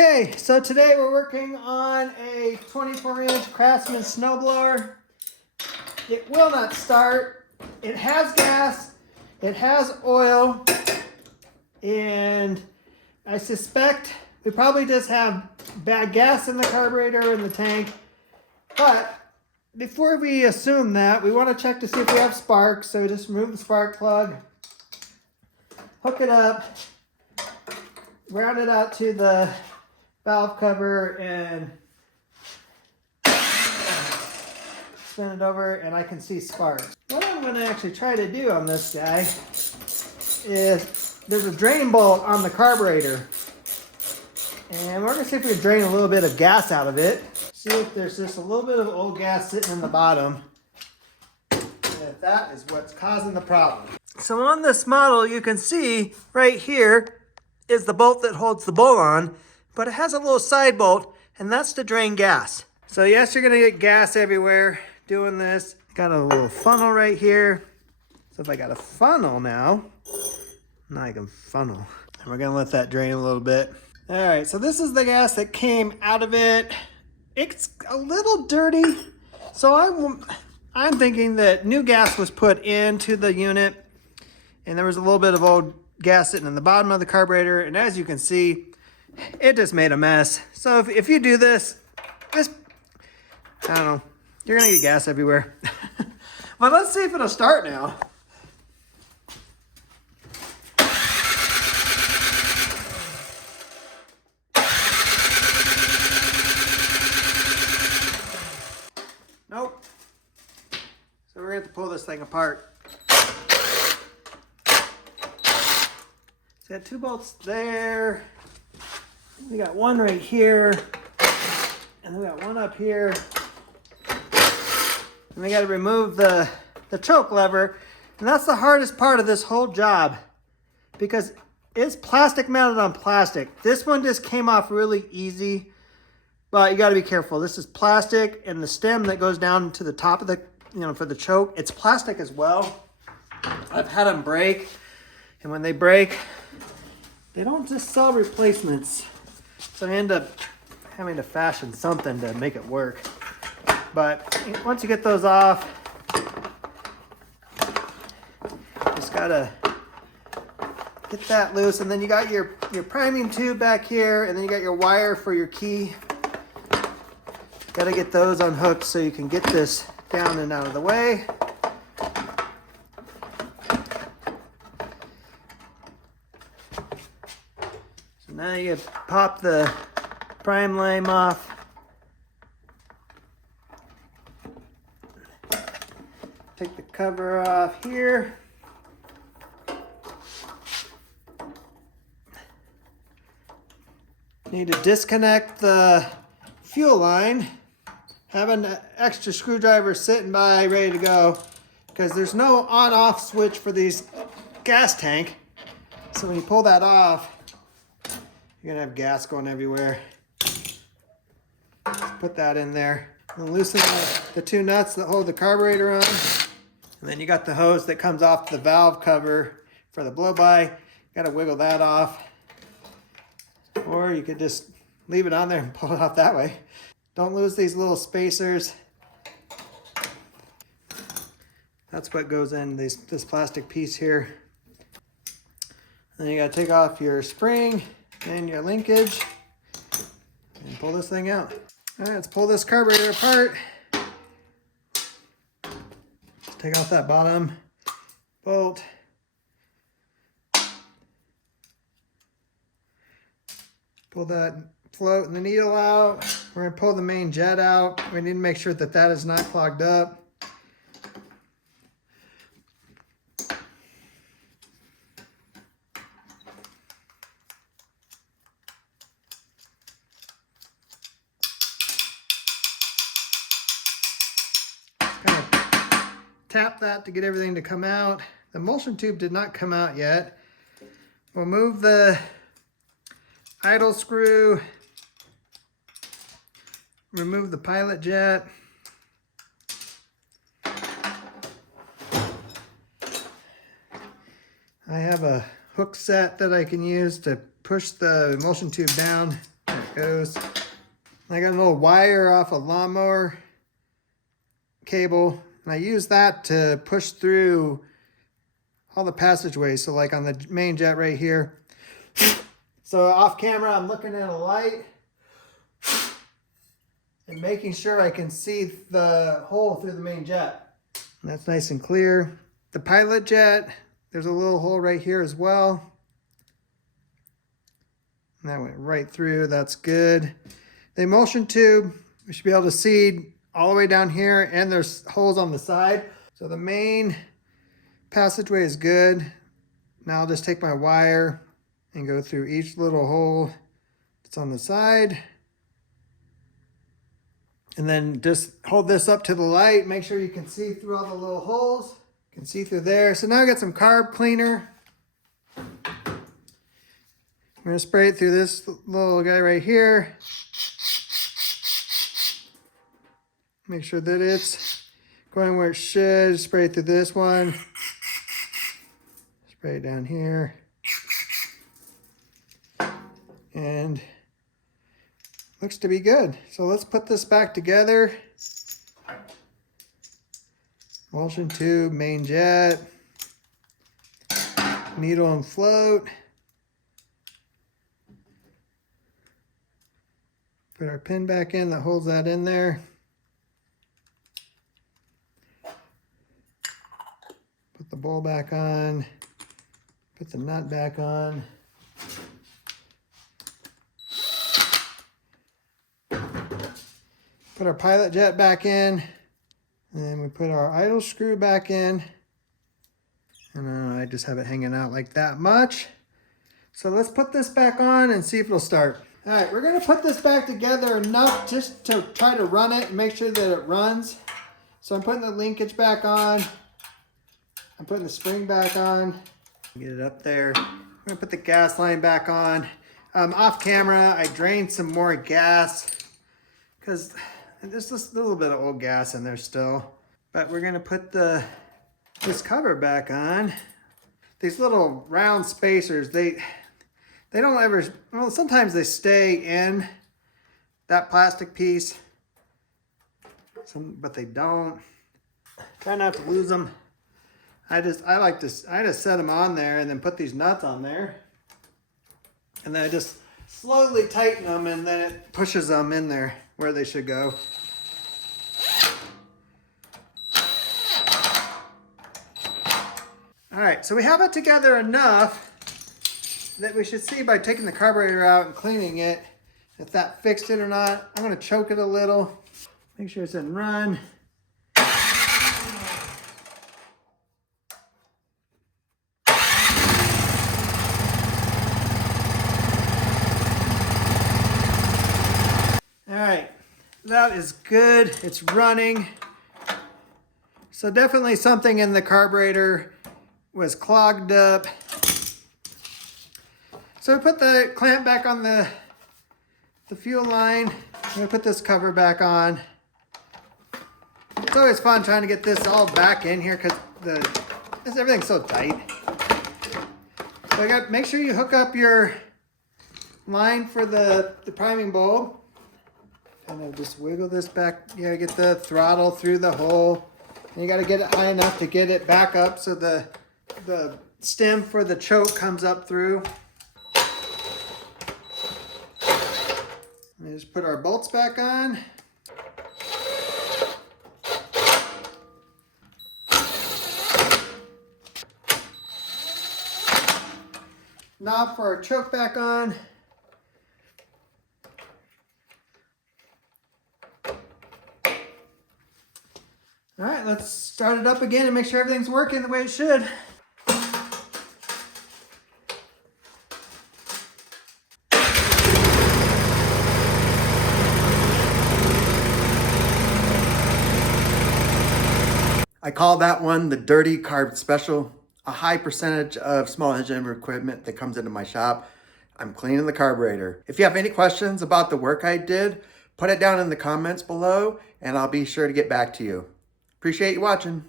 Okay, so today we're working on a 24-inch Craftsman snowblower. It will not start. It has gas, it has oil, and I suspect we probably just have bad gas in the carburetor in the tank. But before we assume that, we want to check to see if we have sparks. So just remove the spark plug, hook it up, round it out to the valve cover, and spin it over, and I can see sparks. What I'm going to actually try to do on this guy is there's a drain bolt on the carburetor, and we're going to see if we can drain a little bit of gas out of it. See if there's just a little bit of old gas sitting in the bottom, and if that is what's causing the problem. So on this model, you can see right here is the bolt that holds the bowl on, but it has a little side bolt, and that's to drain gas. So yes, you're gonna get gas everywhere doing this. Got a little funnel right here. So if I got a funnel now I can funnel. And we're gonna let that drain a little bit. All right, so this is the gas that came out of it. It's a little dirty. So I'm thinking that new gas was put into the unit, and there was a little bit of old gas sitting in the bottom of the carburetor, and as you can see, it just made a mess. So if you do this, I don't know, you're gonna get gas everywhere. But let's see if it'll start now. Nope. So we're gonna have to pull this thing apart. Got two bolts there. We got one right here, and then we got one up here. And we got to remove the choke lever, and that's the hardest part of this whole job because it's plastic mounted on plastic. This one just came off really easy, but you got to be careful. This is plastic, and the stem that goes down to the top of the, for the choke, it's plastic as well. I've had them break, and when they break, they don't just sell replacements. So I end up having to fashion something to make it work. But once you get those off, just gotta get that loose. And then you got your priming tube back here, and then you got your wire for your key. Gotta get those unhooked so you can get this down and out of the way. Now you pop the prime lime off. Take the cover off here. Need to disconnect the fuel line. Have an extra screwdriver sitting by ready to go because there's no on-off switch for these gas tank. So when you pull that off, you're gonna have gas going everywhere. Put that in there. And loosen the two nuts that hold the carburetor on. And then you got the hose that comes off the valve cover for the blow-by. You gotta wiggle that off. Or you could just leave it on there and pull it off that way. Don't lose these little spacers. That's what goes in this plastic piece here. Then you gotta take off your spring and your linkage and pull this thing out. All right, let's pull this carburetor apart. Let's take off that bottom bolt. Pull that float and the needle out. We're gonna pull the main jet out. We need to make sure that that is not clogged up. Tap that to get everything to come out. The emulsion tube did not come out yet. We'll move the idle screw, remove the pilot jet. I have a hook set that I can use to push the emulsion tube down. There we goes. I got a little wire off a lawnmower cable, and I use that to push through all the passageways. So like on the main jet right here. So off camera, I'm looking at a light and making sure I can see the hole through the main jet. And that's nice and clear. The pilot jet, there's a little hole right here as well. And that went right through, that's good. The emulsion tube, we should be able to see all the way down here, and there's holes on the side. So the main passageway is good. Now I'll just take my wire and go through each little hole that's on the side. And then just hold this up to the light. Make sure you can see through all the little holes. You can see through there. So now I got some carb cleaner. I'm gonna spray it through this little guy right here. Make sure that it's going where it should. Spray it through this one. Spray it down here. And looks to be good. So let's put this back together. Emulsion tube, main jet, needle and float. Put our pin back in that holds that in there. Put the bowl back on. Put the nut back on. Put our pilot jet back in, and then we put our idle screw back in. And I just have it hanging out like that much. So let's put this back on and see if it'll start. All right, we're gonna put this back together enough just to try to run it and make sure that it runs. So I'm putting the linkage back on. I'm putting the spring back on. Get it up there. I'm gonna put the gas line back on. Off camera, I drained some more gas because there's just a little bit of old gas in there still. But we're gonna put this cover back on. These little round spacers, they don't ever, well, sometimes they stay in that plastic piece, but they don't. Try not to lose them. I just set them on there and then put these nuts on there. And then I just slowly tighten them, and then it pushes them in there where they should go. All right, so we have it together enough that we should see by taking the carburetor out and cleaning it if that fixed it or not. I'm gonna choke it a little, make sure it's in run. All right, that is good, it's running. So definitely something in the carburetor was clogged up. So we put the clamp back on the fuel line. I'm gonna put this cover back on. It's always fun trying to get this all back in here because everything's so tight. So make sure you hook up your line for the priming bulb. And then just wiggle this back. You gotta get the throttle through the hole. And you gotta get it high enough to get it back up so the stem for the choke comes up through. And just put our bolts back on. Knob for our choke back on. All right, let's start it up again and make sure everything's working the way it should. I call that one the dirty carb special. A high percentage of small engine equipment that comes into my shop, I'm cleaning the carburetor. If you have any questions about the work I did, put it down in the comments below and I'll be sure to get back to you. Appreciate you watching.